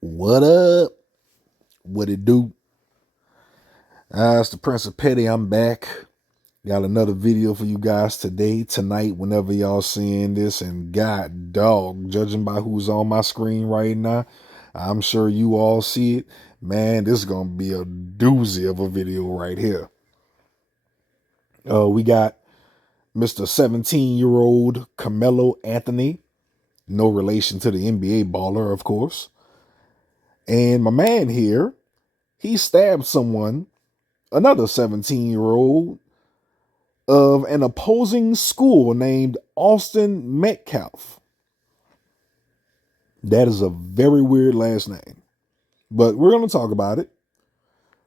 What up? What it do? It's the Prince of Petty. I'm back. Got another video for you guys today, tonight, whenever y'all seeing this. And god dog, judging by who's on my screen right now, I'm sure you all see it. Man, this is gonna be a doozy of a video right here. We got Mr. 17-year-old Karmelo Anthony, no relation to the NBA baller, of course. And my man here, he stabbed someone, another 17-year-old of an opposing school named Austin Metcalf. That is a very weird last name, but we're going to talk about it.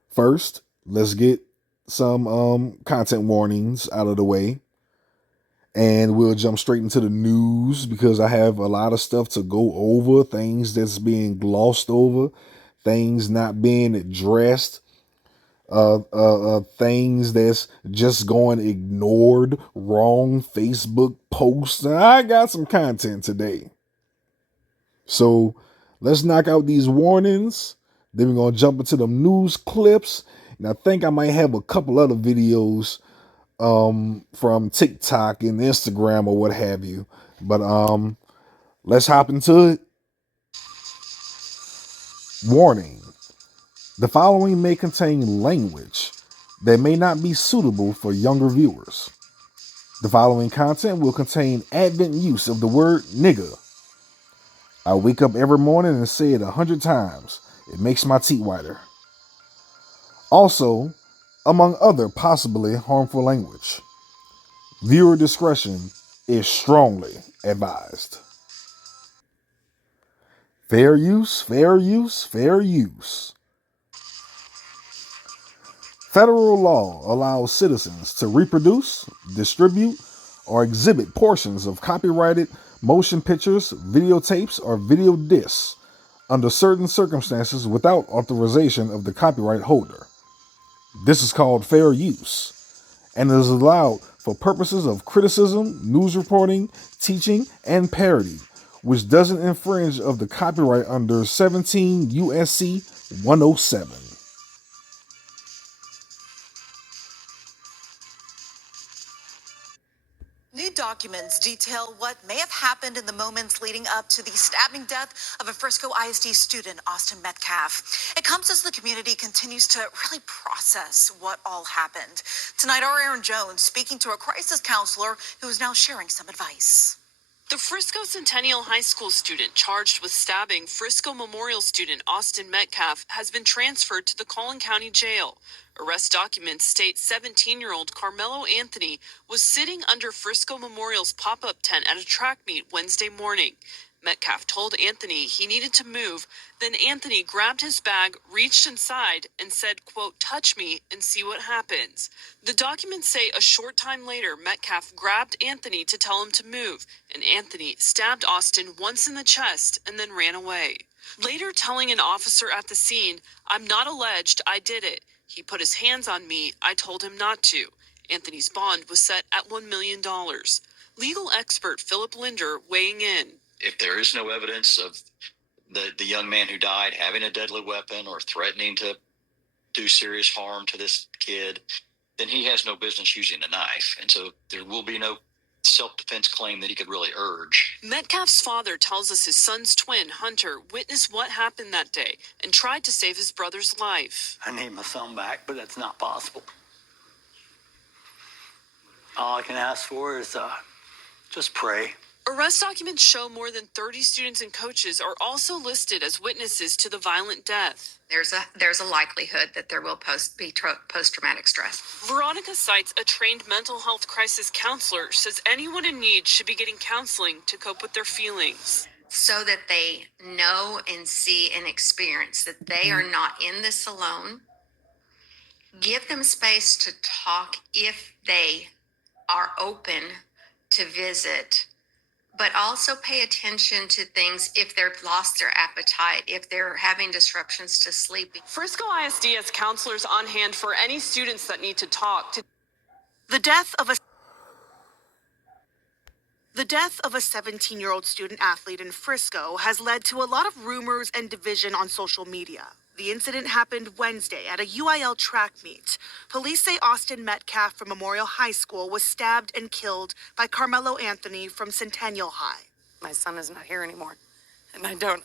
First, let's get some content warnings out of the way, and we'll jump straight into the news because I have a lot of stuff to go over, things that's being glossed over, things not being addressed, things that's just going ignored, wrong Facebook posts. I got some content today. So let's knock out these warnings. Then we're going to jump into the news clips. And I think I might have a couple other videos from TikTok and Instagram or what have you. But let's hop into it. Warning. The following may contain language that may not be suitable for younger viewers. The following content will contain advent use of the word nigga. I wake up every morning and say it 100 times. It makes my teeth whiter. Also, among other possibly harmful language. Viewer discretion is strongly advised. Fair use, fair use, fair use. Federal law allows citizens to reproduce, distribute, or exhibit portions of copyrighted motion pictures, videotapes, or video discs under certain circumstances without authorization of the copyright holder. This is called fair use and is allowed for purposes of criticism, news reporting, teaching, and parody, which doesn't infringe of the copyright under 17 USC 107. New documents detail what may have happened in the moments leading up to the stabbing death of a Frisco ISD student, Austin Metcalf. It comes as the community continues to really process what all happened. Tonight, our Aaron Jones speaking to a crisis counselor who is now sharing some advice. The Frisco Centennial High School student charged with stabbing Frisco Memorial student Austin Metcalf has been transferred to the Collin County Jail. Arrest documents state 17-year-old Karmelo Anthony was sitting under Frisco Memorial's pop-up tent at a track meet Wednesday morning. Metcalf told Anthony he needed to move. Then Anthony grabbed his bag, reached inside, and said, quote, "Touch me and see what happens." The documents say a short time later, Metcalf grabbed Anthony to tell him to move, and Anthony stabbed Austin once in the chest and then ran away. Later telling an officer at the scene, "I'm not alleged, I did it. He put his hands on me, I told him not to." Anthony's bond was set at $1 million. Legal expert Philip Linder weighing in. If there is no evidence of the young man who died having a deadly weapon or threatening to do serious harm to this kid, then he has no business using a knife. And so there will be no self-defense claim that he could really urge. Metcalf's father tells us his son's twin, Hunter, witnessed what happened that day and tried to save his brother's life. I need my son back, but that's not possible. All I can ask for is just pray. Arrest documents show more than 30 students and coaches are also listed as witnesses to the violent death. There's a likelihood that there will be post-traumatic stress. Veronica Seitz, a trained mental health crisis counselor, says anyone in need should be getting counseling to cope with their feelings. So that they know and see and experience that they are not in this alone. Give them space to talk if they are open to visit. But also pay attention to things if they've lost their appetite, if they're having disruptions to sleeping. Frisco ISD has counselors on hand for any students that need to talk. The death of a The death of a 17-year-old student athlete in Frisco has led to a lot of rumors and division on social media. The incident happened Wednesday at a UIL track meet. Police say Austin Metcalf from Memorial High School was stabbed and killed by Karmelo Anthony from Centennial High. My son is not here anymore, and I don't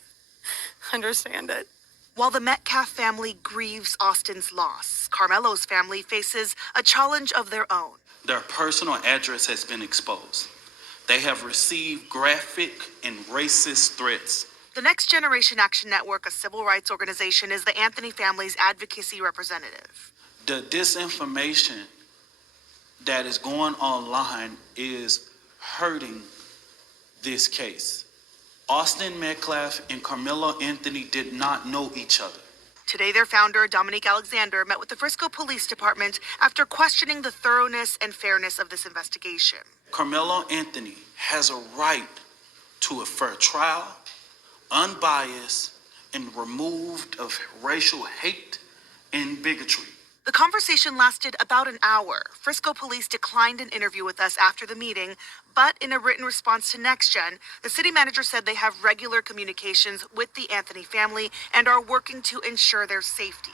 understand it. While the Metcalf family grieves Austin's loss, Carmelo's family faces a challenge of their own. Their personal address has been exposed. They have received graphic and racist threats. The Next Generation Action Network, a civil rights organization, is the Anthony family's advocacy representative. The disinformation that is going online is hurting this case. Austin Metcalf and Karmelo Anthony did not know each other. Today, their founder, Dominique Alexander, met with the Frisco Police Department after questioning the thoroughness and fairness of this investigation. Karmelo Anthony has a right to a fair trial, unbiased, and removed of racial hate and bigotry. The conversation lasted about an hour. Frisco Police declined an interview with us after the meeting, but in a written response to NextGen, the city manager said they have regular communications with the Anthony family and are working to ensure their safety.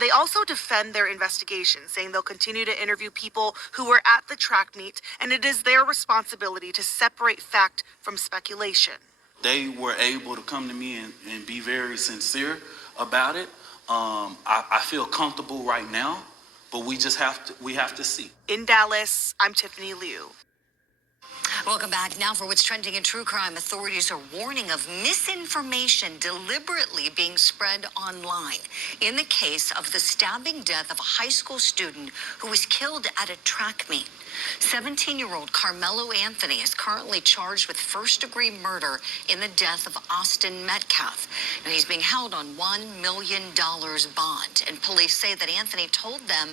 They also defend their investigation, saying they'll continue to interview people who were at the track meet, and it is their responsibility to separate fact from speculation. They were able to come to me and be very sincere about it. I feel comfortable right now, but we have to see. In Dallas, I'm Tiffany Liu. Welcome back. Now for what's trending in true crime. Authorities are warning of misinformation deliberately being spread online in the case of the stabbing death of a high school student who was killed at a track meet. 17-year-old Karmelo Anthony is currently charged with first-degree murder in the death of Austin Metcalf. Now, he's being held on $1 million bond, and police say that Anthony told them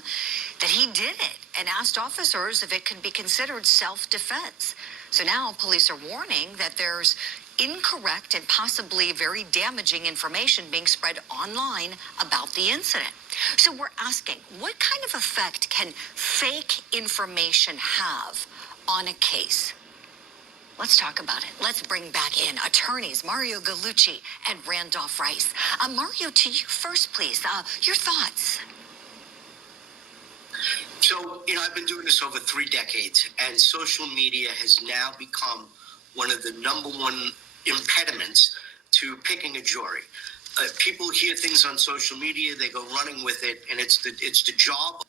that he did it and asked officers if it could be considered self-defense. So now police are warning that there's incorrect and possibly very damaging information being spread online about the incident. So we're asking, what kind of effect can fake information have on a case? Let's talk about it. Let's bring back in attorneys Mario Gallucci and Randolph Rice. Mario, to you first, please. Your thoughts. So, I've been doing this over 3 decades, and social media has now become one of the number one impediments to picking a jury. People hear things on social media, they go running with it, and it's the job of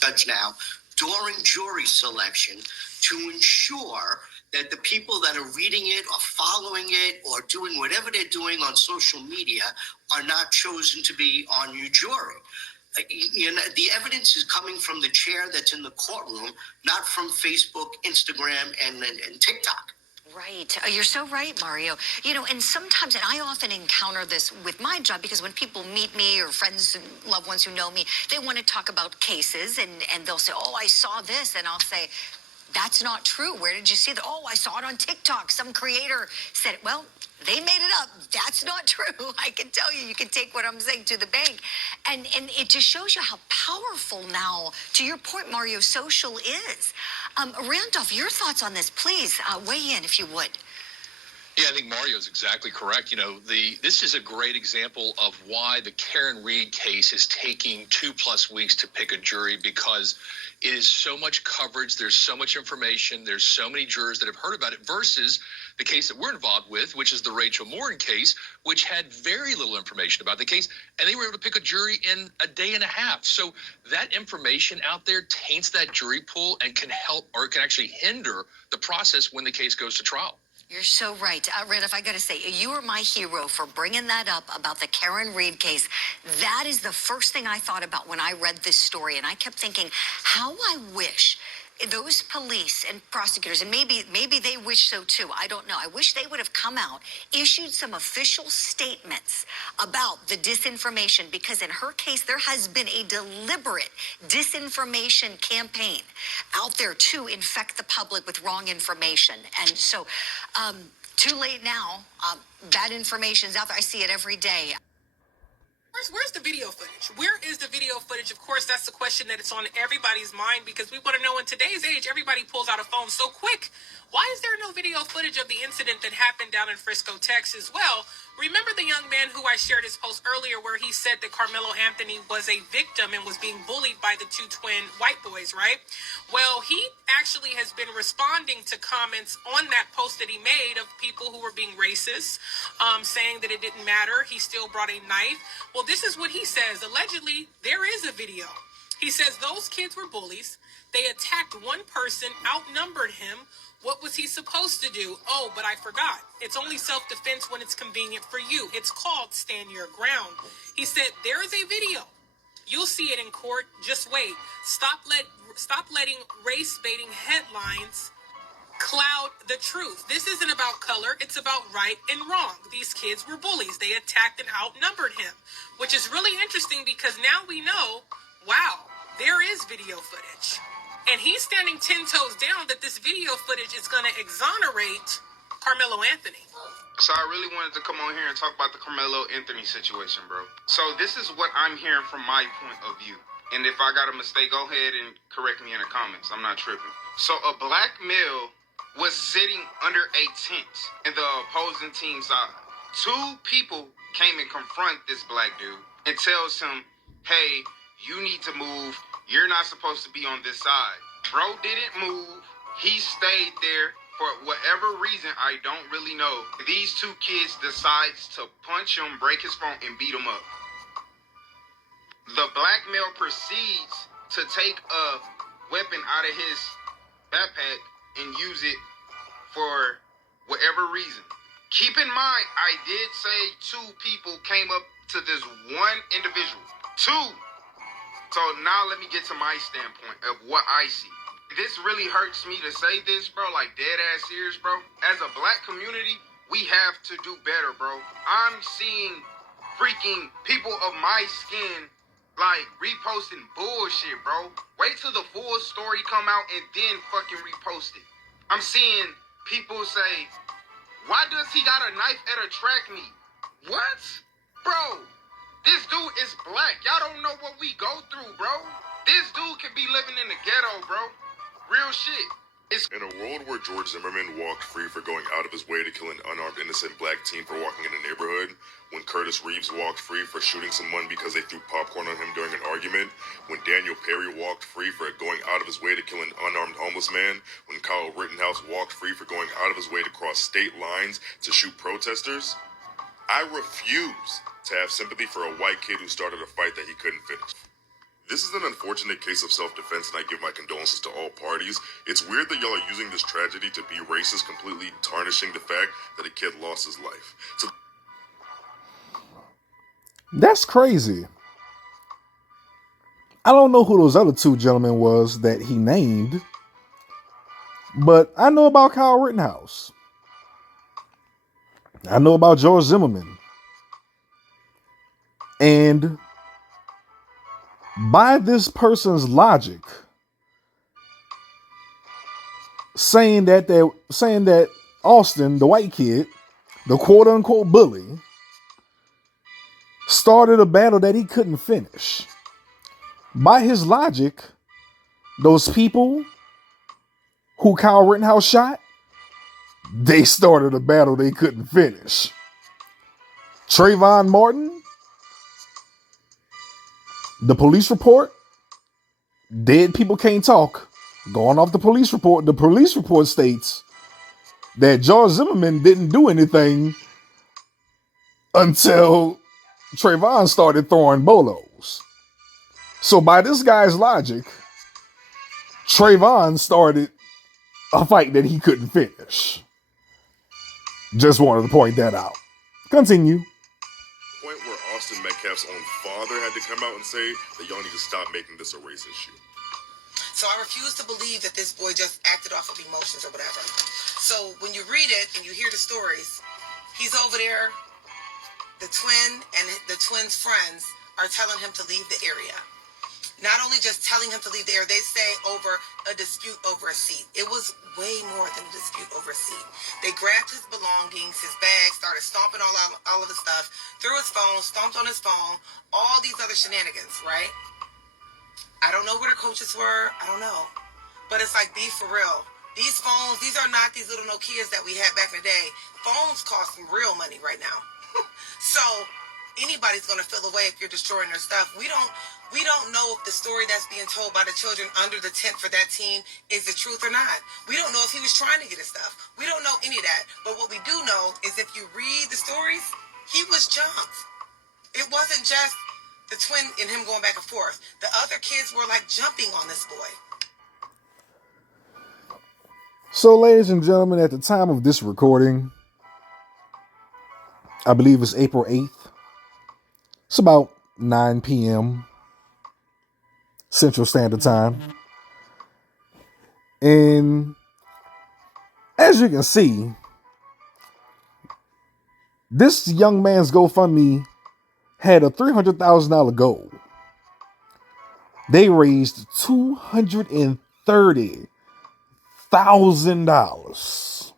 the judge now during jury selection to ensure that the people that are reading it or following it or doing whatever they're doing on social media are not chosen to be on your jury. The evidence is coming from the chair that's in the courtroom, not from Facebook, Instagram, and TikTok. Right. You're so right, Mario. And sometimes, and I often encounter this with my job, because when people meet me or friends and loved ones who know me, they want to talk about cases, and they'll say, oh, I saw this. And I'll say, that's not true. Where did you see that? Oh, I saw it on TikTok. Some creator said it. Well, they made it up. That's not true. I can tell you can take what I'm saying to the bank. And it just shows you how powerful now, to your point, Mario, social is. Randolph, your thoughts on this, please weigh in if you would. Yeah, I think Mario is exactly correct. This is a great example of why the Karen Reed case is taking 2+ weeks to pick a jury, because it is so much coverage. There's so much information. There's so many jurors that have heard about it versus the case that we're involved with, which is the Rachel Morton case, which had very little information about the case, and they were able to pick a jury in a day and a half. So that information out there taints that jury pool and can help, or it can actually hinder the process when the case goes to trial. You're so right. Randolph, I got to say, you are my hero for bringing that up about the Karen Reed case. That is the first thing I thought about when I read this story. And I kept thinking, how I wish those police and prosecutors, and maybe they wish so too, I don't know. I wish they would have come out, issued some official statements about the disinformation, because in her case, there has been a deliberate disinformation campaign out there to infect the public with wrong information. And so, too late now. That information is out there. I see it every day. Where's the video footage? Where is the video footage? Of course, that's the question that it's on everybody's mind, because we want to know, in today's age, everybody pulls out a phone so quick. Why is there no video footage of the incident that happened down in Frisco, Texas? Well, remember the young man who I shared his post earlier where he said that Karmelo Anthony was a victim and was being bullied by the two twin white boys, right? Well, he actually has been responding to comments on that post that he made of people who were being racist, saying that it didn't matter. He still brought a knife. Well, this is what he says. Allegedly, there is a video. He says those kids were bullies. They attacked one person, outnumbered him. What was he supposed to do? Oh, but I forgot. It's only self-defense when it's convenient for you. It's called stand your ground. He said there is a video. You'll see it in court. Just wait. Stop letting race-baiting headlines cloud the truth. This isn't about color. It's about right and wrong. These kids were bullies. They attacked and outnumbered him, which is really interesting because now we know, wow, there is video footage. And he's standing 10 toes down that this video footage is going to exonerate Karmelo Anthony. So I really wanted to come on here and talk about the Karmelo Anthony situation, bro. So this is what I'm hearing from my point of view. And if I got a mistake, go ahead and correct me in the comments. I'm not tripping. So a black male was sitting under a tent in the opposing team side. Two people came and confront this black dude and tells him, hey, you need to move. You're not supposed to be on this side. Bro didn't move. He stayed there for whatever reason. I don't really know. These two kids decides to punch him, break his phone, and beat him up. The black male proceeds to take a weapon out of his backpack and use it for whatever reason. Keep in mind, I did say two people came up to this one individual. Two. So now let me get to my standpoint of what I see. This really hurts me to say this, bro, like dead ass serious, bro. As a black community, we have to do better, bro. I'm seeing freaking people of my skin like reposting bullshit, bro. Wait till the full story come out and then fucking repost it. I'm seeing people say, why does he got a knife at a track meet? What? Bro, this dude is black. Y'all don't know what we go through, bro. This dude could be living in the ghetto, bro. Real shit. In a world where George Zimmerman walked free for going out of his way to kill an unarmed innocent black teen for walking in a neighborhood, when Curtis Reeves walked free for shooting someone because they threw popcorn on him during an argument, when Daniel Perry walked free for going out of his way to kill an unarmed homeless man, when Kyle Rittenhouse walked free for going out of his way to cross state lines to shoot protesters, I refuse to have sympathy for a white kid who started a fight that he couldn't finish. This is an unfortunate case of self-defense, and I give my condolences to all parties. It's weird that y'all are using this tragedy to be racist, completely tarnishing the fact that a kid lost his life. So That's crazy. I don't know who those other two gentlemen was that he named, but I know about Kyle Rittenhouse. I know about George Zimmerman. And by this person's logic, saying that Austin, the white kid, the quote unquote bully, started a battle that he couldn't finish. By his logic, those people who Kyle Rittenhouse shot, they started a battle they couldn't finish. Trayvon Martin, the police report, dead people can't talk. Going off the police report states that George Zimmerman didn't do anything until Trayvon started throwing bolos. So by this guy's logic, Trayvon started a fight that he couldn't finish. Just wanted to point that out. Continue. point where Austin Metcalf's own father had to come out and say that y'all need to stop making this a race issue. So I refuse to believe that this boy just acted off of emotions or whatever. So when you read it and you hear the stories, he's over there, the twin and the twin's friends are telling him to leave the area. Not only just telling him to leave the area, they say over a dispute over a seat. It was way more than a dispute over a seat. They grabbed his belongings, his bag, started stomping all of the stuff, threw his phone, stomped on his phone, all these other shenanigans, right? I don't know where the coaches were. I don't know. But it's like, be for real. These phones, these are not these little Nokias that we had back in the day. Phones cost some real money right now. So anybody's going to feel away if you're destroying their stuff. We don't know if the story that's being told by the children under the tent for that team is the truth or not. We don't know if he was trying to get his stuff. We don't know any of that. But what we do know is if you read the stories, he was jumped. It wasn't just the twin and him going back and forth. The other kids were like jumping on this boy. So, ladies and gentlemen, at the time of this recording, I believe it's April 8th. It's about 9 p.m. Central Standard Time. And as you can see, this young man's GoFundMe had a $300,000 goal. They raised $230,000.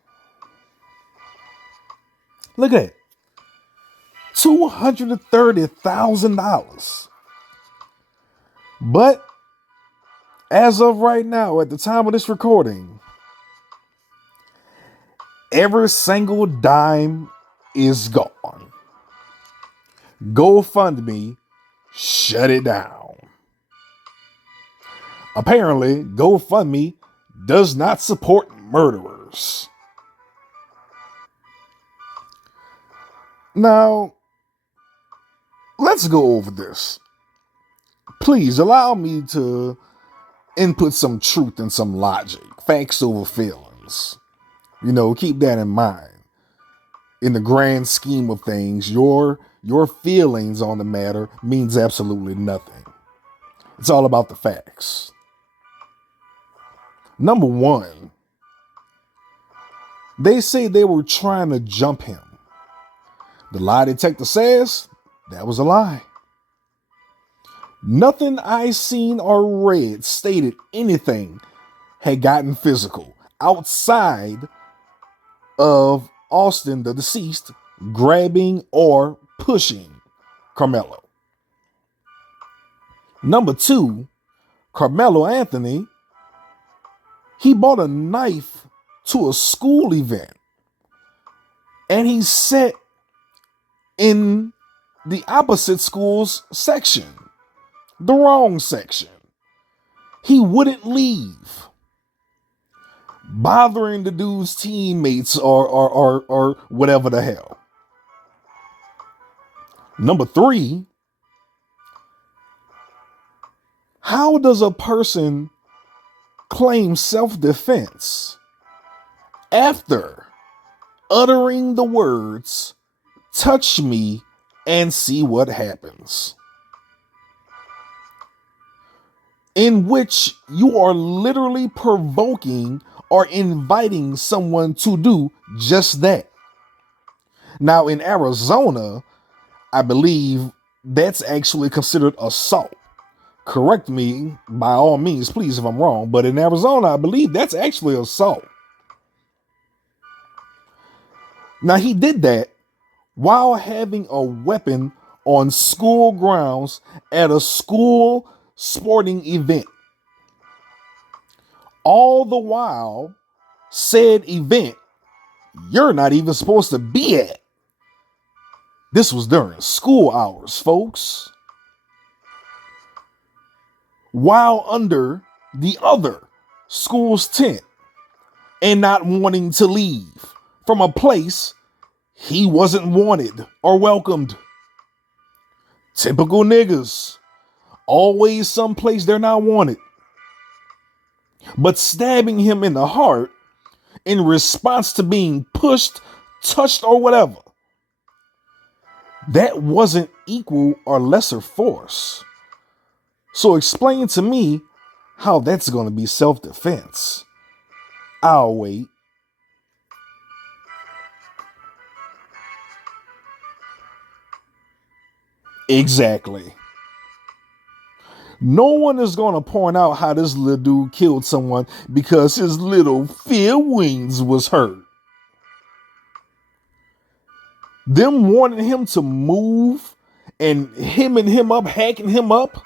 Look at that. $230,000. But as of right now, at the time of this recording, every single dime is gone. GoFundMe shut it down. Apparently, GoFundMe does not support murderers. Now, let's go over this. Please allow me to input some truth and some logic. Facts over feelings. Keep that in mind. In the grand scheme of things, your feelings on the matter means absolutely nothing. It's all about the facts. Number one, they say they were trying to jump him. The lie detector says that was a lie. Nothing I seen or read stated anything had gotten physical outside of Austin, the deceased, grabbing or pushing Karmelo. Number two, Karmelo Anthony, he bought a knife to a school event and he sat in the opposite school's section, the wrong section. He wouldn't leave, bothering the dude's teammates or whatever the hell. Number three, how does a person claim self-defense after uttering the words, "Touch me and see what happens," in which you are literally provoking or inviting someone to do just that? Now, in Arizona, I believe that's actually considered assault. Correct me by all means, please, if I'm wrong. But in Arizona, I believe that's actually assault. Now, he did that while having a weapon on school grounds at a school sporting event. All the while, said event you're not even supposed to be at. This was during school hours, folks. While under the other school's tent and not wanting to leave from a place he wasn't wanted or welcomed. Typical niggas. Always someplace they're not wanted. But stabbing him in the heart in response to being pushed, touched, or whatever, that wasn't equal or lesser force. So explain to me how that's going to be self-defense. I'll wait. Exactly. No one is going to point out how this little dude killed someone because his little fear wings was hurt. Them wanting him to move and hemming him up, hacking him up,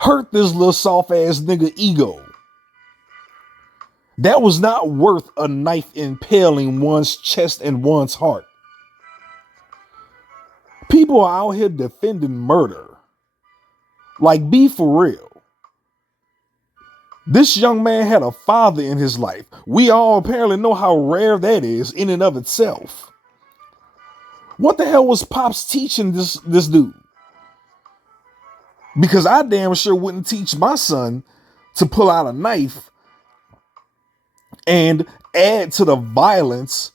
hurt this little soft ass nigga ego. That was not worth a knife impaling one's chest and one's heart. People are out here defending murder. Like, be for real. This young man had a father in his life. We all apparently know how rare that is in and of itself. What the hell was Pops teaching this dude? Because I damn sure wouldn't teach my son to pull out a knife and add to the violence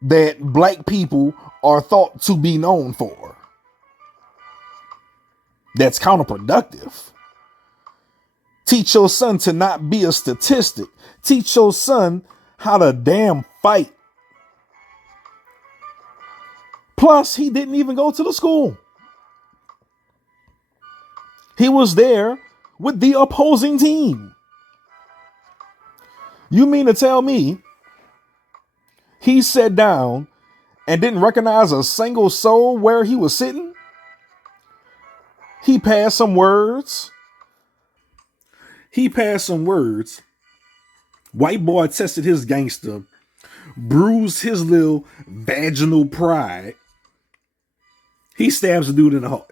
that black people are thought to be known for. That's counterproductive. Teach your son to not be a statistic. Teach your son how to damn fight. Plus, he didn't even go to the school. He was there with the opposing team. You mean to tell me he sat down and didn't recognize a single soul where he was sitting? He passed some words. White boy tested his gangster, bruised his little vaginal pride. He stabs the dude in the heart.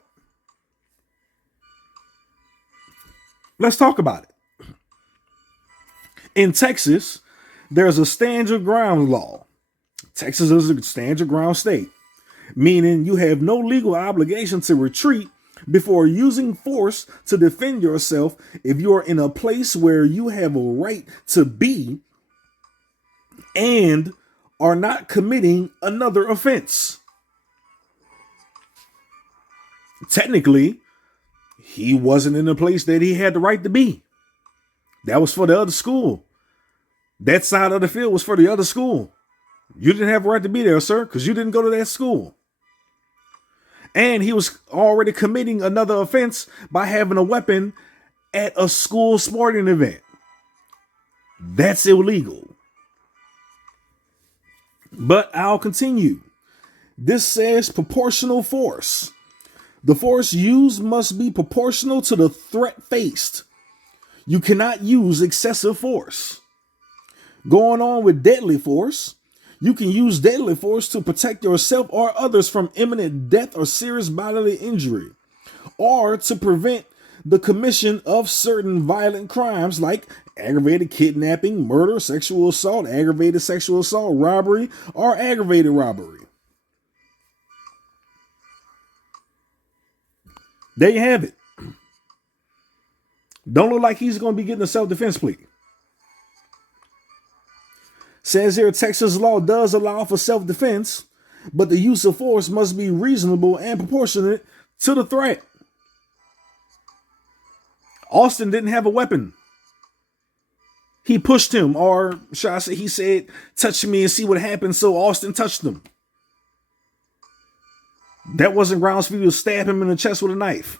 Let's talk about it. In Texas, there's a stand your ground law. Texas is a stand your ground state, meaning you have no legal obligation to retreat before using force to defend yourself if you are in a place where you have a right to be and are not committing another offense. Technically, he wasn't in a place that he had the right to be. That was for the other school. That side of the field was for the other school. You didn't have a right to be there, sir, because you didn't go to that school. And he was already committing another offense by having a weapon at a school sporting event. That's illegal. But I'll continue. This says proportional force. The force used must be proportional to the threat faced. You cannot use excessive force. Going on with deadly force, you can use deadly force to protect yourself or others from imminent death or serious bodily injury, or to prevent the commission of certain violent crimes like aggravated kidnapping, murder, sexual assault, aggravated sexual assault, robbery, or aggravated robbery. There you have it. Don't look like he's going to be getting a self-defense plea. Says here, Texas law does allow for self-defense, but the use of force must be reasonable and proportionate to the threat. Austin didn't have a weapon. He pushed him, or should I say, he said, touch me and see what happens, so Austin touched him. That wasn't grounds for you to stab him in the chest with a knife.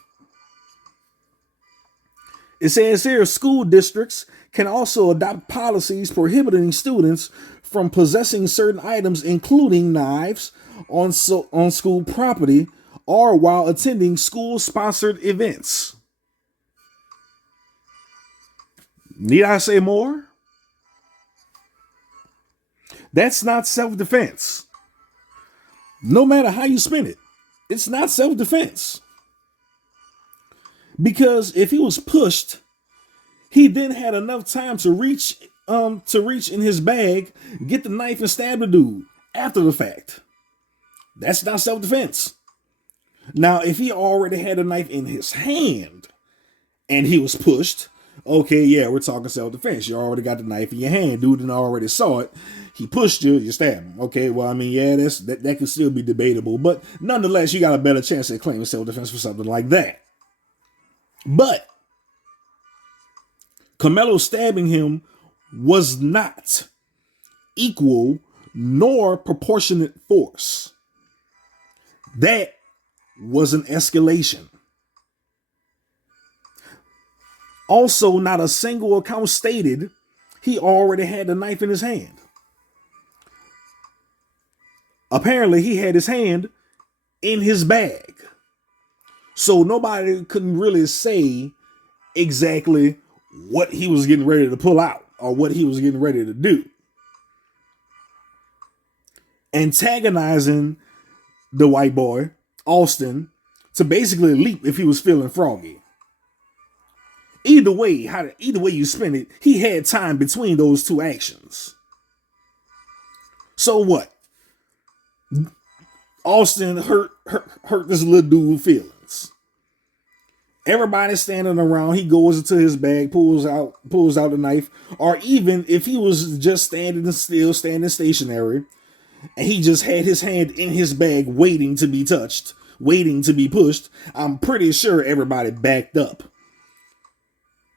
It says here, school districts can also adopt policies prohibiting students from possessing certain items, including knives, on school property or while attending school-sponsored events. Need I say more? That's not self-defense. No matter how you spin it, it's not self-defense. Because if he was pushed, he then had enough time to reach in his bag, get the knife and stab the dude after the fact. That's not self-defense. Now, if he already had a knife in his hand and he was pushed, okay, yeah, we're talking self-defense. You already got the knife in your hand. Dude and already saw it. He pushed you, you stab him. Okay, well, I mean, yeah, that can still be debatable. But nonetheless, you got a better chance at claiming self-defense for something like that. But Karmelo stabbing him was not equal nor proportionate force. That was an escalation. Also, not a single account stated he already had the knife in his hand. Apparently, he had his hand in his bag. So nobody couldn't really say exactly what he was getting ready to pull out or what he was getting ready to do. Antagonizing the white boy, Austin, to basically leap if he was feeling froggy. Either way you spin it, he had time between those two actions. So what? Austin hurt this little dude's feelings. Everybody standing around, he goes into his bag, pulls out the knife, or even if he was just standing stationary, and he just had his hand in his bag waiting to be touched, waiting to be pushed, I'm pretty sure everybody backed up.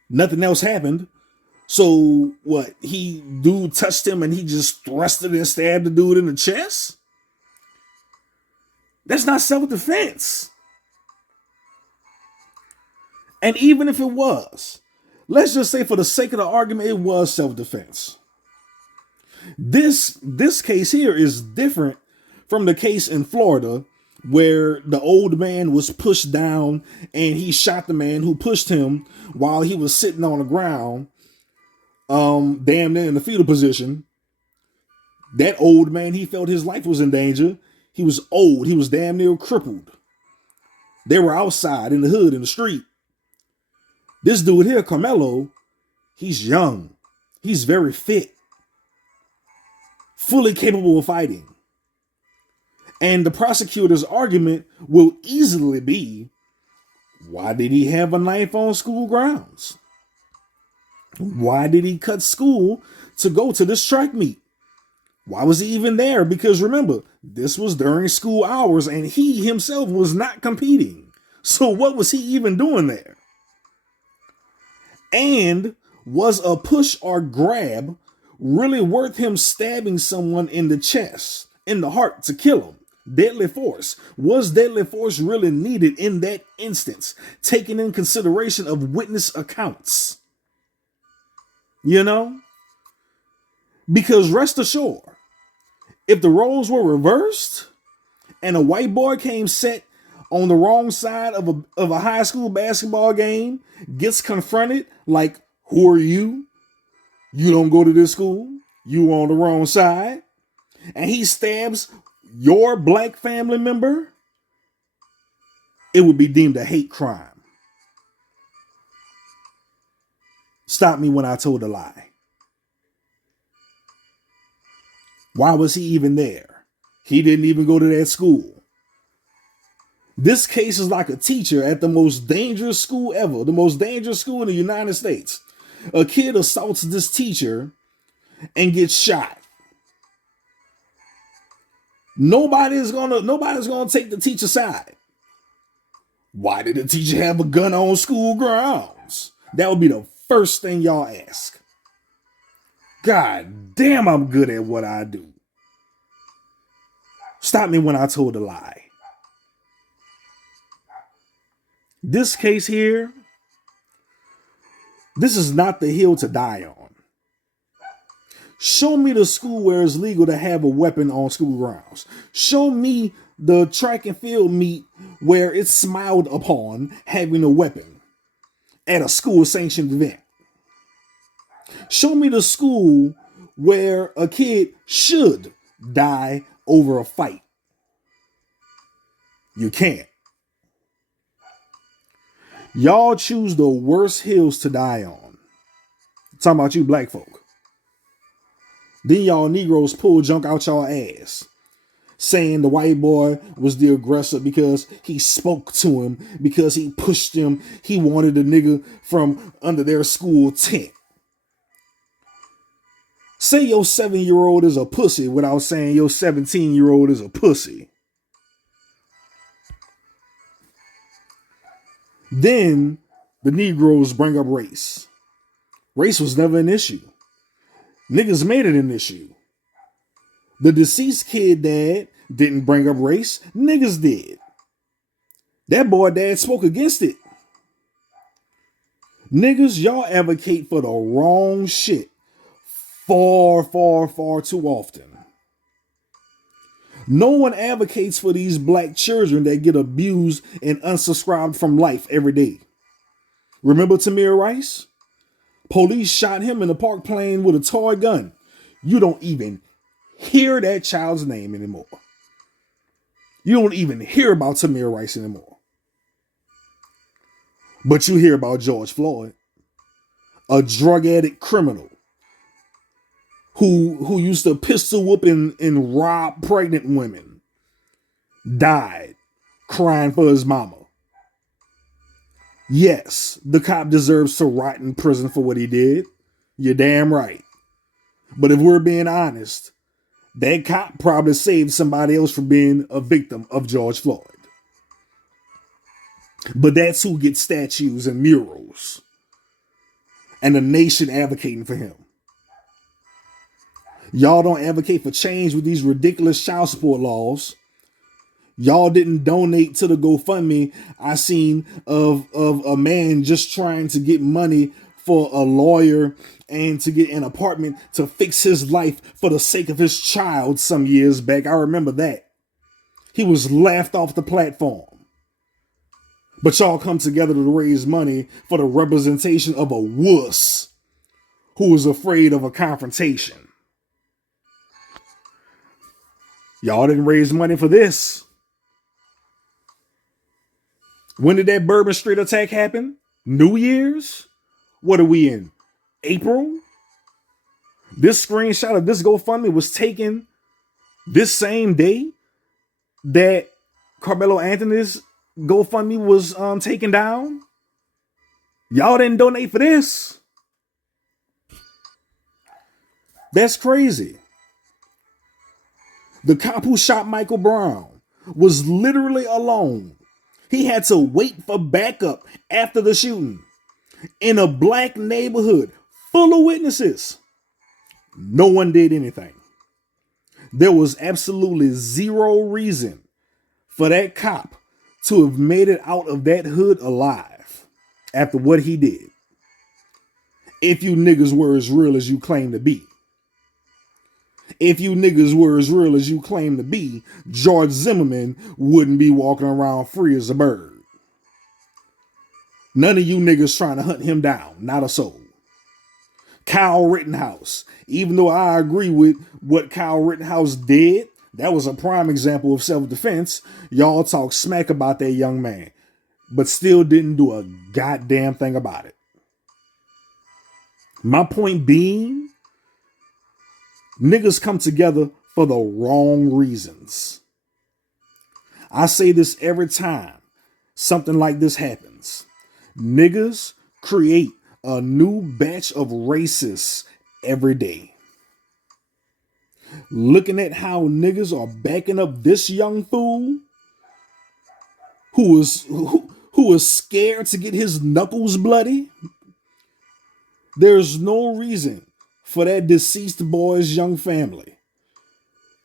Nothing else happened. So what? Dude touched him and he just thrusted and stabbed the dude in the chest? That's not self-defense. And even if it was, let's just say for the sake of the argument, it was self-defense. This case here is different from the case in Florida where the old man was pushed down and he shot the man who pushed him while he was sitting on the ground, damn near in the fetal position. That old man, he felt his life was in danger. He was old. He was damn near crippled. They were outside in the hood, in the street. This dude here, Karmelo, he's young. He's very fit. Fully capable of fighting. And the prosecutor's argument will easily be, why did he have a knife on school grounds? Why did he cut school to go to this track meet? Why was he even there? Because remember, this was during school hours and he himself was not competing. So what was he even doing there? And was a push or grab really worth him stabbing someone in the chest, in the heart to kill him? Deadly force. Was deadly force really needed in that instance, taking in consideration of witness accounts? You know? Because rest assured, if the roles were reversed and a white boy came set on the wrong side of a high school basketball game, gets confronted like, who are you? You don't go to this school. You on the wrong side. And he stabs your black family member, it would be deemed a hate crime. Stop me when I told a lie. Why was he even there? He didn't even go to that school. This case is like a teacher at the most dangerous school ever, the most dangerous school in the United States. A kid assaults this teacher and gets shot. Nobody's gonna take the teacher's side. Why did the teacher have a gun on school grounds? That would be the first thing y'all ask. God damn, I'm good at what I do. Stop me when I told a lie. This case here, this is not the hill to die on. Show me the school where it's legal to have a weapon on school grounds. Show me the track and field meet where it's smiled upon having a weapon at a school sanctioned event. Show me the school where a kid should die over a fight. You can't. Y'all choose the worst hills to die on. I'm talking about you black folk. Then y'all Negroes pull junk out y'all ass, saying the white boy was the aggressor because he spoke to him, because he pushed him, he wanted the nigga from under their school tent. Say your 7-year-old is a pussy without saying your 17-year-old is a pussy. Then the Negroes bring up race. Race was never an issue. Niggas made it an issue. The deceased kid dad didn't bring up race. Niggas did. That boy dad spoke against it. Niggas, y'all advocate for the wrong shit far, far, far too often. No one advocates for these black children that get abused and unsubscribed from life every day. Remember Tamir Rice? Police shot him in the park playing with a toy gun. You don't even hear that child's name anymore. You don't even hear about Tamir Rice anymore. But you hear about George Floyd, a drug addict criminal who used to pistol whoop and rob pregnant women, died crying for his mama. Yes, the cop deserves to rot in prison for what he did. You're damn right. But if we're being honest, that cop probably saved somebody else from being a victim of George Floyd. But that's who gets statues and murals and the nation advocating for him. Y'all don't advocate for change with these ridiculous child support laws. Y'all didn't donate to the GoFundMe I seen of a man just trying to get money for a lawyer and to get an apartment to fix his life for the sake of his child some years back. I remember that. He was laughed off the platform. But y'all come together to raise money for the representation of a wuss who is afraid of a confrontation. Y'all didn't raise money for this. When did that Bourbon Street attack happen? New Year's? What are we in? April? This screenshot of this GoFundMe was taken this same day that Karmelo Anthony's GoFundMe was taken down. Y'all didn't donate for this. That's crazy. The cop who shot Michael Brown was literally alone. He had to wait for backup after the shooting in a black neighborhood full of witnesses. No one did anything. There was absolutely zero reason for that cop to have made it out of that hood alive after what he did. If you niggas were as real as you claim to be. If you niggas were as real as you claim to be, George Zimmerman wouldn't be walking around free as a bird. None of you niggas trying to hunt him down. Not a soul. Kyle Rittenhouse. Even though I agree with what Kyle Rittenhouse did, that was a prime example of self-defense. Y'all talk smack about that young man, but still didn't do a goddamn thing about it. My point being, niggas come together for the wrong reasons. I say this every time something like this happens. Niggas create a new batch of racists every day. Looking at how niggas are backing up this young fool who is scared to get his knuckles bloody. There's no reason for that deceased boy's young family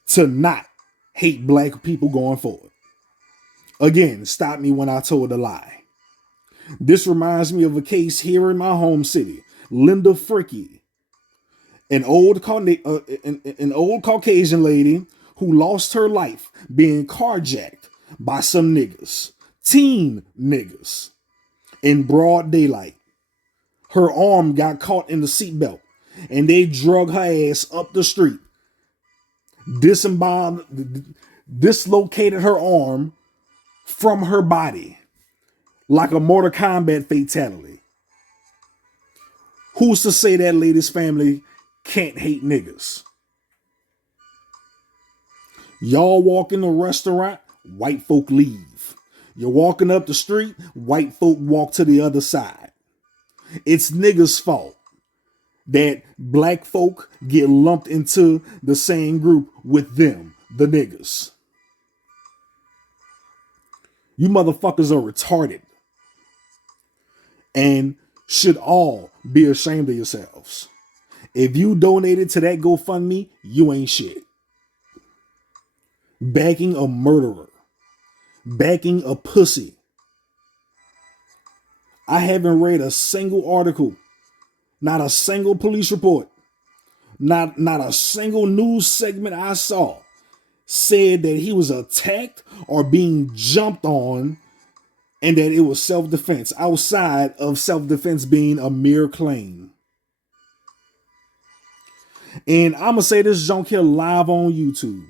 to not hate black people going forward. Again, stop me when I told a lie. This reminds me of a case here in my home city. Linda Fricky, an old Caucasian lady who lost her life being carjacked by some niggas, teen niggas, in broad daylight. Her arm got caught in the seatbelt and they drug her ass up the street, dislocated her arm from her body like a Mortal Kombat fatality. Who's to say that lady's family can't hate niggas? Y'all walk in a restaurant, white folk leave. You're walking up the street, white folk walk to the other side. It's niggas' fault that black folk get lumped into the same group with them, the niggas. You motherfuckers are retarded and should all be ashamed of yourselves. If you donated to that GoFundMe, you ain't shit. Backing a murderer, backing a pussy, I haven't read a single article, not a single police report, not a single news segment I saw said that he was attacked or being jumped on and that it was self-defense, outside of self-defense being a mere claim. And I'm gonna say this junk here live on YouTube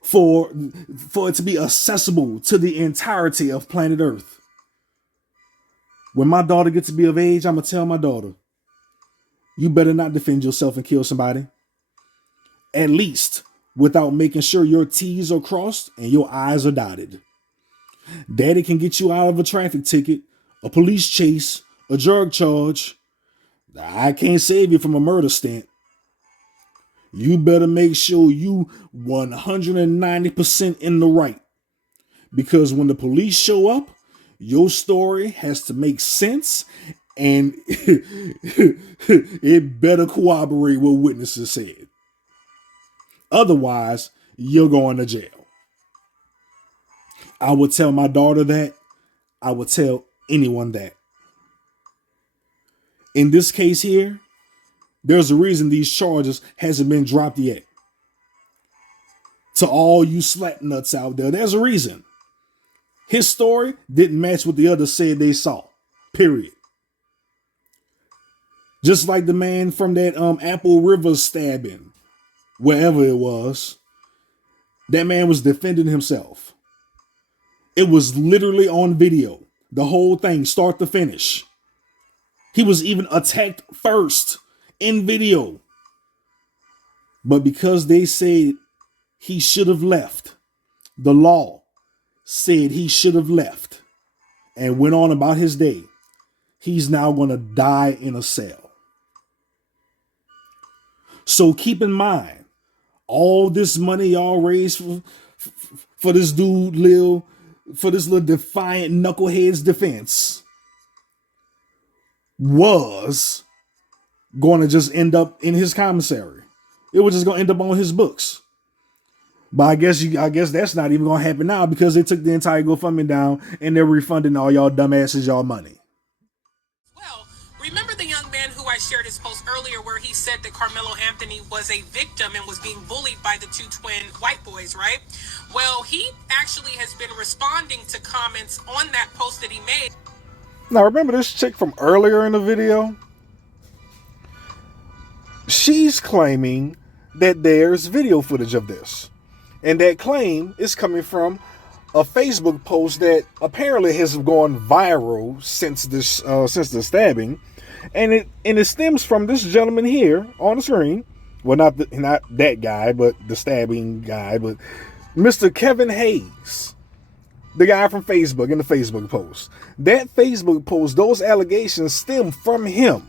for it to be accessible to the entirety of planet Earth. When my daughter gets to be of age, I'm gonna tell my daughter, you better not defend yourself and kill somebody. At least without making sure your T's are crossed and your I's are dotted. Daddy can get you out of a traffic ticket, a police chase, a drug charge. I can't save you from a murder stint. You better make sure you 190% in the right. Because when the police show up, your story has to make sense and it better corroborate what witnesses said. Otherwise, you're going to jail. I would tell my daughter that. I would tell anyone that. In this case here, there's a reason these charges hasn't been dropped yet. To all you slap nuts out there, there's a reason. His story didn't match what the others said they saw. Period. Just like the man from that Apple River stabbing, wherever it was, that man was defending himself. It was literally on video. The whole thing, start to finish. He was even attacked first in video. But because they said he should have left, the law said he should have left and went on about his day, he's now going to die in a cell. So keep in mind, all this money y'all raised for this dude, for this little defiant knucklehead's defense was going to just end up in his commissary. It was just going to end up on his books. But I guess that's not even going to happen now because they took the entire GoFundMe down and they're refunding all y'all dumbasses y'all money. Well, remember the young man who I shared his post earlier where he said that Karmelo Anthony was a victim and was being bullied by the two twin white boys, right? Well, he actually has been responding to comments on that post that he made. Now, remember this chick from earlier in the video? She's claiming that there's video footage of this. And that claim is coming from a Facebook post that apparently has gone viral since the stabbing. And it stems from this gentleman here on the screen. Well, not that guy, but the stabbing guy, but Mr. Kevin Hayes. The guy from Facebook in the Facebook post. That Facebook post, those allegations stem from him.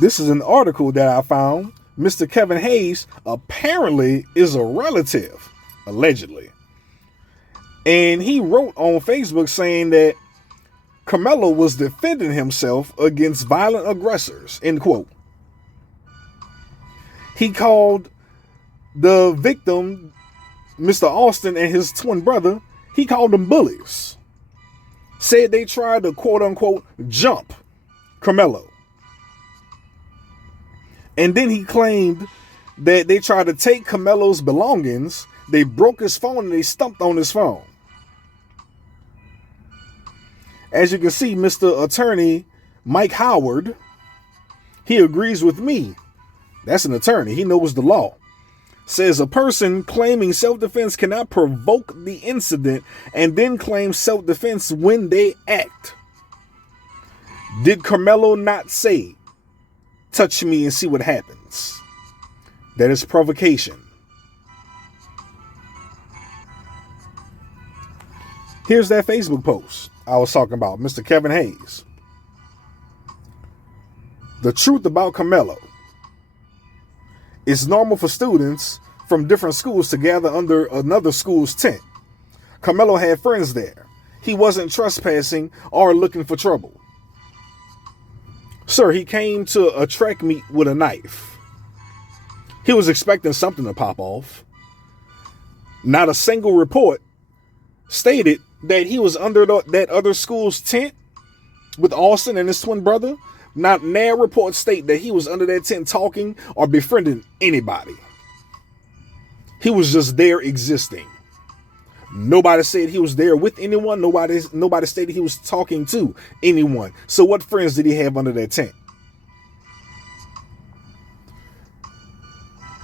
This is an article that I found. Mr. Kevin Hayes apparently is a relative, allegedly. And he wrote on Facebook saying that Karmelo was defending himself against violent aggressors, end quote. He called the victim, Mr. Austin, and his twin brother, he called them bullies. Said they tried to quote unquote jump Karmelo. And then he claimed that they tried to take Karmelo's belongings, they broke his phone and they stumped on his phone. As you can see, Mr. Attorney Mike Howard, he agrees with me. That's an attorney. He knows the law. Says a person claiming self-defense cannot provoke the incident and then claim self-defense when they act. Did Karmelo not say, touch me and see what happens? That is provocation. Here's that Facebook post I was talking about, Mr. Kevin Hayes. The truth about Karmelo. It's normal for students from different schools to gather under another school's tent. Karmelo had friends there. He wasn't trespassing or looking for trouble. Sir, he came to a track meet with a knife. He was expecting something to pop off. Not a single report stated that he was under that other school's tent with Austin and his twin brother? Not now reports state that he was under that tent talking or befriending anybody. He was just there existing. Nobody said he was there with anyone. Nobody stated he was talking to anyone. So what friends did he have under that tent?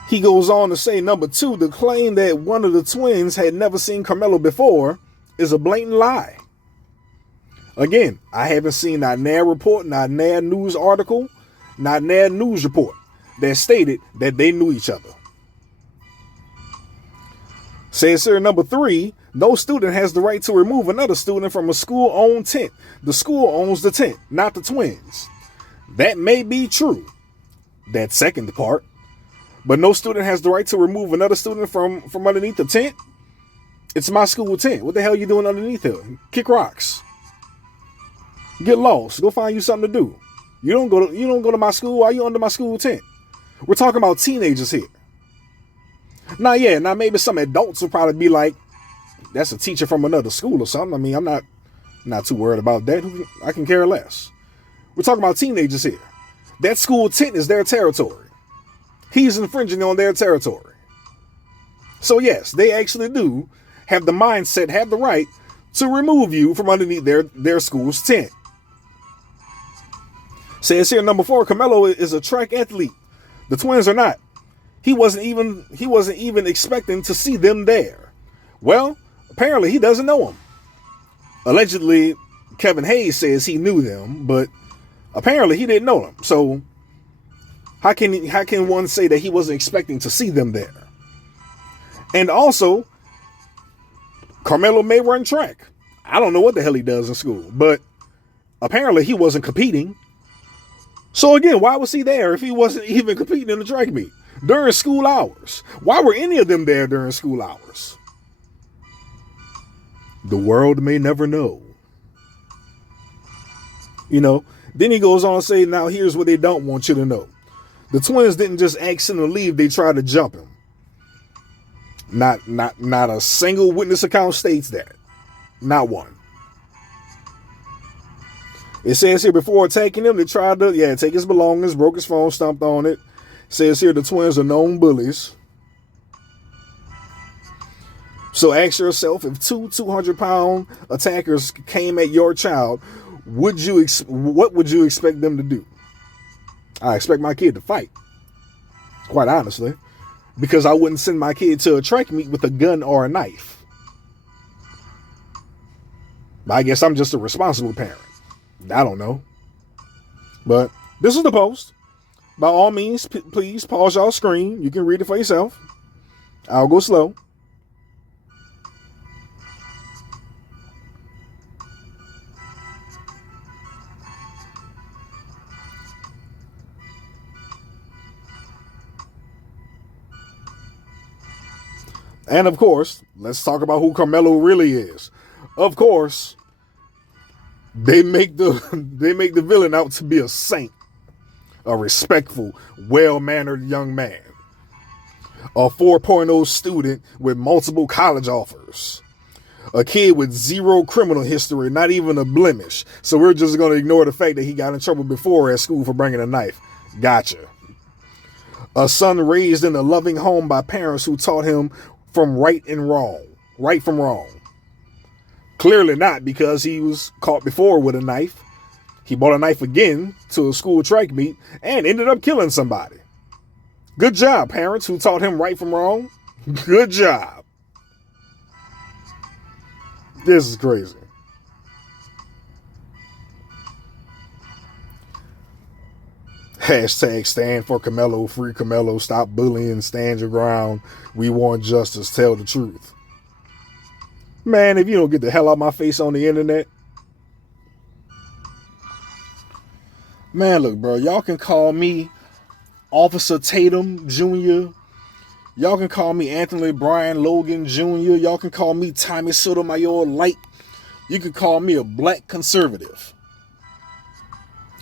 He goes on to say, number two, the claim that one of the twins had never seen Karmelo before is a blatant lie. Again, I haven't seen not NAD report, not NAD news article, not NAD news report that stated that they knew each other. Says here, number three, no student has the right to remove another student from a school-owned tent. The school owns the tent, not the twins. That may be true, that second part, but no student has the right to remove another student from underneath the tent. It's my school tent. What the hell are you doing underneath it? Kick rocks. Get lost. Go find you something to do. You don't go to my school. Why are you under my school tent? We're talking about teenagers here. Now maybe some adults will probably be like, that's a teacher from another school or something. I mean, I'm not too worried about that. I can care less. We're talking about teenagers here. That school tent is their territory. He's infringing on their territory. So yes, they actually do have the mindset, have the right to remove you from underneath their school's tent. Says here, number four, Karmelo is a track athlete. The twins are not. He wasn't even expecting to see them there. Well, apparently he doesn't know them. Allegedly, Kevin Hayes says he knew them, but apparently he didn't know them. So how can one say that he wasn't expecting to see them there? And also, Karmelo may run track. I don't know what the hell he does in school, but apparently he wasn't competing. So again, why was he there if he wasn't even competing in the track meet during school hours? Why were any of them there during school hours? The world may never know. Then he goes on to say, now here's what they don't want you to know. The twins didn't just ask him to leave, they tried to jump him. Not a single witness account states that. Not one. It says here, before attacking him, they tried to, take his belongings, broke his phone, stomped on it. It says here, the twins are known bullies. So ask yourself, if two 200-pound attackers came at your child, what would you expect them to do? I expect my kid to fight, quite honestly, because I wouldn't send my kid to a track meet with a gun or a knife. But I guess I'm just a responsible parent. I don't know. But this is the post. By all means, please pause y'all screen. You can read it for yourself. I'll go slow. And of course, let's talk about who Karmelo really is. Of course, they make the villain out to be a saint, a respectful, well-mannered young man, a 4.0 student with multiple college offers, a kid with zero criminal history, not even a blemish. So we're just going to ignore the fact that he got in trouble before at school for bringing a knife. Gotcha. A son raised in a loving home by parents who taught him from right from wrong. Clearly not, because he was caught before with a knife. He brought a knife again to a school track meet and ended up killing somebody. Good job, parents who taught him right from wrong. Good job. This is crazy. Hashtag stand for Karmelo, free Karmelo, stop bullying, stand your ground. We want justice, tell the truth. Man, if you don't get the hell out of my face on the internet. Man, look, bro, y'all can call me Officer Tatum Jr. Y'all can call me Anthony Bryan Logan Jr. Y'all can call me Tommy Sotomayor Light. You can call me a black conservative.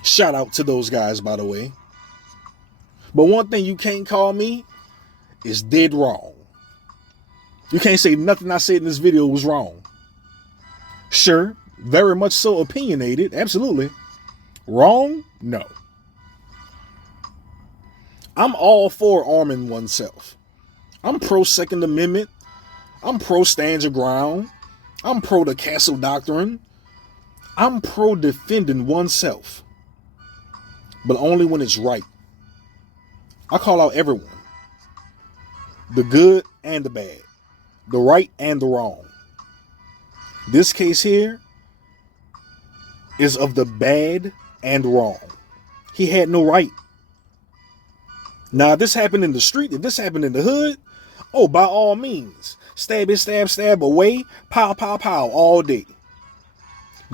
Shout out to those guys, by the way. But one thing you can't call me is dead wrong. You can't say nothing I said in this video was wrong. Sure, very much so opinionated, absolutely. Wrong? No. I'm all for arming oneself. I'm pro Second Amendment. I'm pro stand your ground. I'm pro the castle doctrine. I'm pro defending oneself. But only when it's right. I call out everyone. The good and the bad. The right and the wrong. This case here is of the bad and wrong. He had no right. Now, if this happened in the street, if this happened in the hood, oh, by all means, stab it, stab, stab away, pow, pow, pow, all day.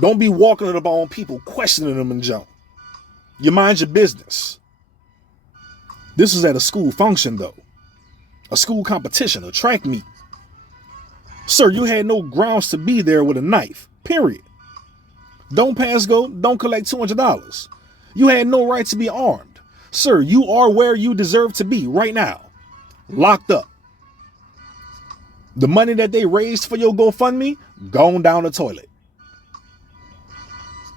Don't be walking up on people, questioning them and jump. You mind your business. This was at a school function, though. A school competition, a track meet. Sir, you had no grounds to be there with a knife, period. Don't pass go, don't collect $200. You had no right to be armed. Sir, you are where you deserve to be right now. Locked up. The money that they raised for your GoFundMe, gone down the toilet.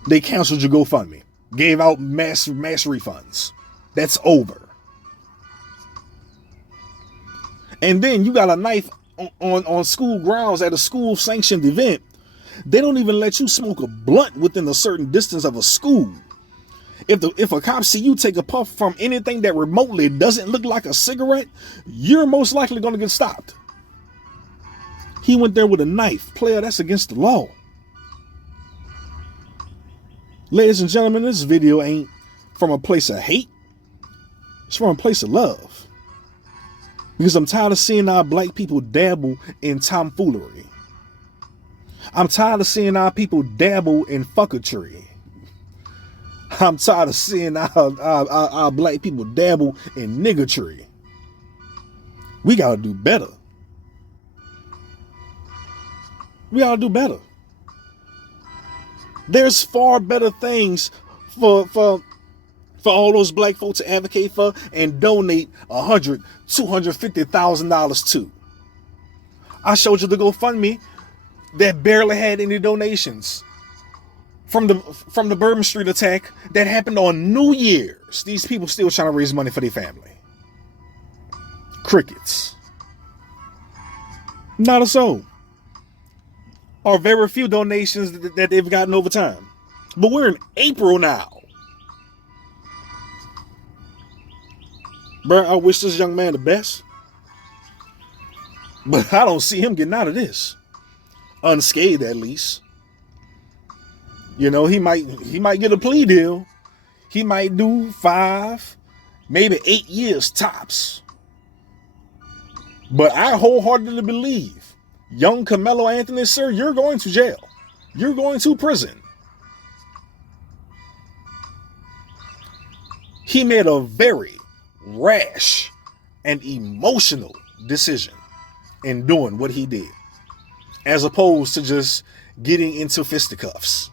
They canceled your GoFundMe. Gave out mass refunds. That's over. And then you got a knife on school grounds at a school sanctioned event. They don't even let you smoke a blunt within a certain distance of a school. If a cop see you take a puff from anything that remotely doesn't look like a cigarette, you're most likely going to get stopped. He went there with a knife. Player, that's against the law. Ladies and gentlemen, this video ain't from a place of hate. It's from a place of love. Because I'm tired of seeing our black people dabble in tomfoolery. I'm tired of seeing our people dabble in fuckatry. I'm tired of seeing our black people dabble in niggatry. We gotta do better. We gotta do better. There's far better things for all those black folks to advocate for and donate $100,000, $250,000 to. I showed you the GoFundMe that barely had any donations from the Bourbon Street attack that happened on New Year's. These people still trying to raise money for their family. Crickets. Not a soul. Or very few donations that they've gotten over time. But we're in April now. Bro, I wish this young man the best. But I don't see him getting out of this. Unscathed, at least. You know, he might get a plea deal. He might do 5, maybe 8 years tops. But I wholeheartedly believe, young Karmelo Anthony, sir, you're going to jail. You're going to prison. He made a very rash and emotional decision in doing what he did, as opposed to just getting into fisticuffs.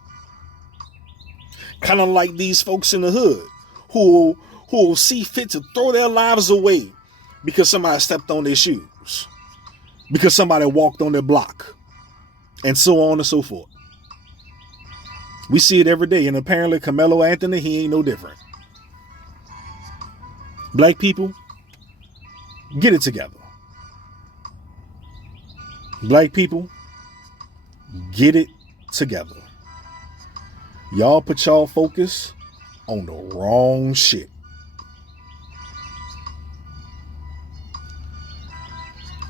Kind of like these folks in the hood who will see fit to throw their lives away because somebody stepped on their shoes, because somebody walked on their block, and so on and so forth. We see it every day, and apparently Karmelo Anthony, he ain't no different. Black people, get it together. Black people, get it together. Y'all put y'all focus on the wrong shit.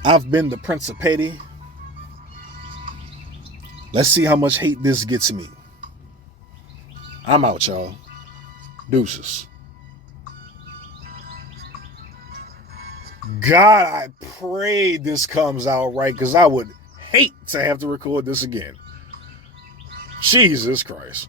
I've been the Prince of Petty. Let's see how much hate this gets me. I'm out, y'all. Deuces. God, I pray this comes out right, because I would hate to have to record this again. Jesus Christ.